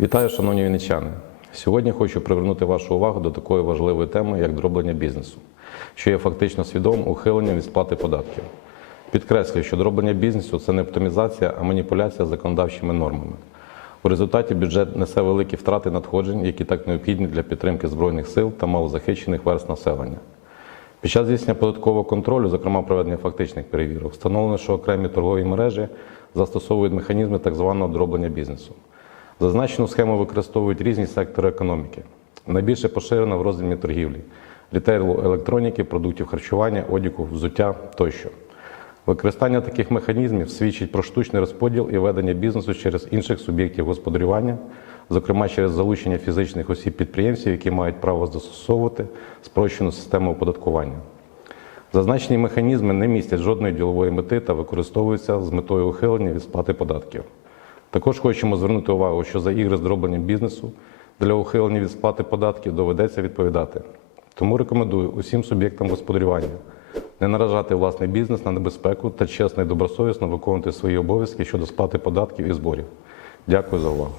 Вітаю, шановні вінничани. Сьогодні хочу привернути вашу увагу до такої важливої теми, як дроблення бізнесу, що є фактично свідомим ухиленням від сплати податків. Підкреслюю, що дроблення бізнесу це не оптимізація, а маніпуляція законодавчими нормами. У результаті бюджет несе великі втрати надходжень, які так необхідні для підтримки збройних сил та малозахищених верст населення. Під час здійснення податкового контролю, зокрема проведення фактичних перевірок, встановлено, що окремі торгові мережі застосовують механізми так званого дроблення бізнесу. Зазначену схему використовують різні сектори економіки. Найбільше поширена в розділі торгівлі, рітейлу електроніки, продуктів харчування, одягу, взуття тощо. Використання таких механізмів свідчить про штучний розподіл і ведення бізнесу через інших суб'єктів господарювання, зокрема через залучення фізичних осіб-підприємців, які мають право застосовувати спрощену систему оподаткування. Зазначені механізми не містять жодної ділової мети та використовуються з метою ухилення від сплати податків. Також хочемо звернути увагу, що за ігри з дробленням бізнесу для ухилення від сплати податків доведеться відповідати. Тому рекомендую усім суб'єктам господарювання не наражати власний бізнес на небезпеку та чесно і добросовісно виконувати свої обов'язки щодо сплати податків і зборів. Дякую за увагу.